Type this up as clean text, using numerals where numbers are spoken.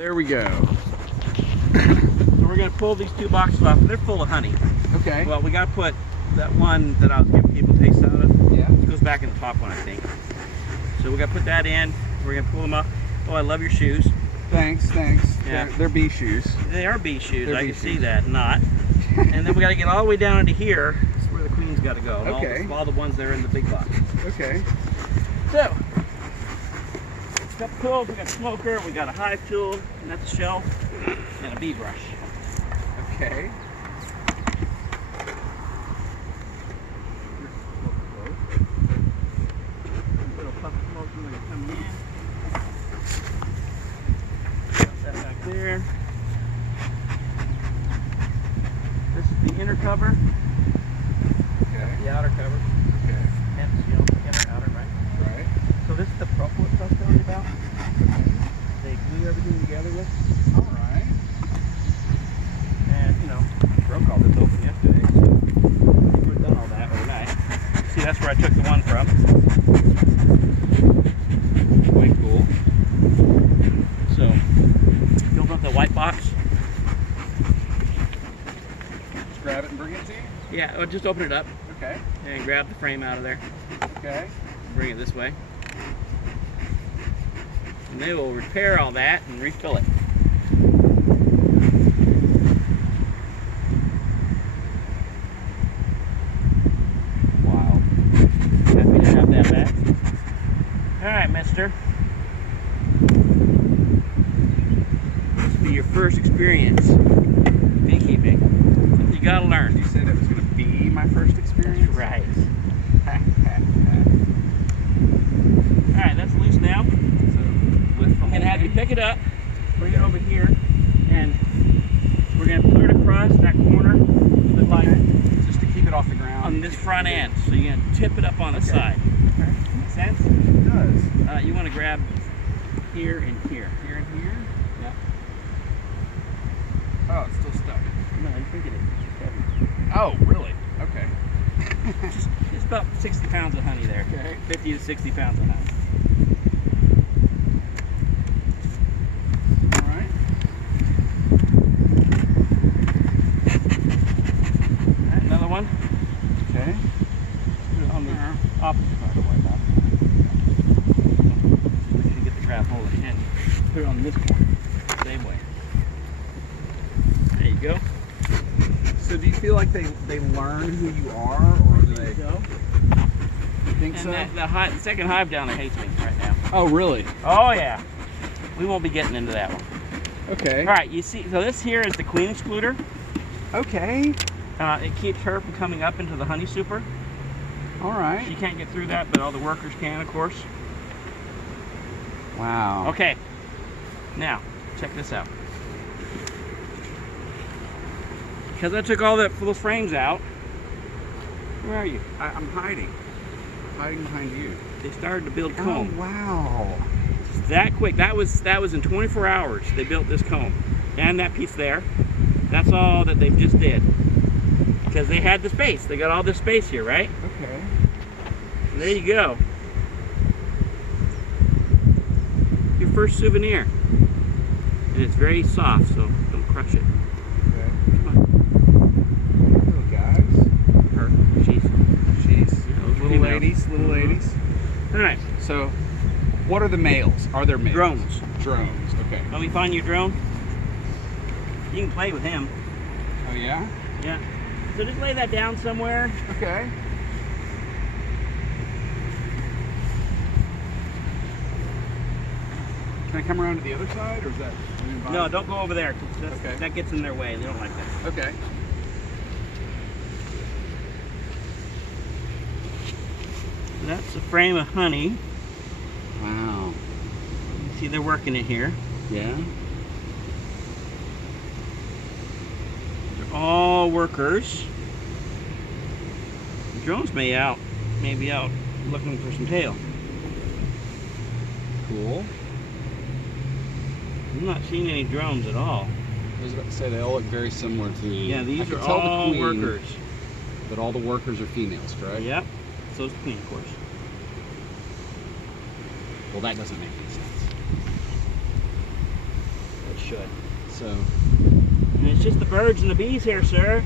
There we go. So we're going to pull these 2 boxes off. They're full of honey. Okay. Well, we got to put that one that I was giving people a taste out of. Yeah. It goes back in the top one, I think. So we got to put that in. We're going to pull them off. Oh, I love your shoes. Thanks. Yeah. They're bee shoes. They are bee shoes. They're I bee can see shoes. that. Not. And then we got to get all the way down into here. That's where the queen's got to go. And Okay. all the ones that are in the big box. Okay. So, we got tools, we got a smoker, we got a hive tool, and that's a shelf, and a bee brush. Okay. Little puff of smoke when they're coming in. Put that back there. This is the inner cover, Okay. the outer cover. Okay. And you know, inner, outer, right? Right. So this is the propylene stuff I was telling you about. They glue everything together with. All right. And, you know, broke all this open yesterday, so we've done all that overnight. See, that's where I took the one from. Quite cool. So, filled up the white box. Just grab it and bring it to you? Yeah, or just open it up Okay. and grab the frame out of there. Okay. Bring it this way. And they will repair all that and refill it. Wow. Happy to have that back. Alright, mister. This will be your first experience beekeeping. Something you gotta learn. You said it was going to be my first experience? Right. Alright, that's loose now. I'm going to have you pick it up, bring it over here, and we're going to put it across that corner of the pipe Just to keep it off the ground. on this front end. So you're going to tip it up on the side. Okay. Make sense? It does. You want to grab here and here. Here and here? Yeah. Oh, it's still stuck. No, you think it is. It's heavy. Oh, really? Okay. It's about 60 pounds of honey there. Okay. 50 to 60 pounds of honey. All right. All right, another one. Okay. Put it on the opposite side of the white box. Make sure you get the grab hold of it and put it on this corner. Same way. There you go. So do you feel like they learn who you are, or do they? Go. You think And so? the second hive down there hates me right now. Oh, really? Oh yeah. We won't be getting into that one. Okay. All right, you see, so this here is the queen excluder. Okay. It keeps her from coming up into the honey super. All She right. can't get through that, but all the workers can, of course. Wow. Okay. Now, check this out. Because I took all those frames out. Where are you? I'm hiding. Hiding behind you. They started to build Oh, comb. wow. That quick. That was in 24 hours. They built this comb and that piece there. That's all that they just did. Because they had the space. They got all this space here, right? Okay. So there you go. Your first souvenir. And it's very soft, so don't crush it. Okay. Come on. Little guys. Her. She's. Jeez. Yeah, those Little females. ladies. Little ladies. All right. So, what are the males? Are there males? Drones. Drones. Okay. Let me find your drone. You can play with him. Oh yeah. Yeah. So just lay that down somewhere. Okay. Can I come around to the other side, or is that? No, don't go over there. 'Cause Okay. that gets in their way. They don't like that. Okay. That's a frame of honey. Wow. You see, they're working it here. Yeah. They're all workers. The drones may be out looking for some tail. Cool. I'm not seeing any drones at all. I was about to say they all look very similar to. Yeah, I these can are tell the all queen, workers. But all the workers are females, correct? Yep. So's the queen, of course. Well, that doesn't make any sense. should. So. And it's just the birds and the bees here, sir.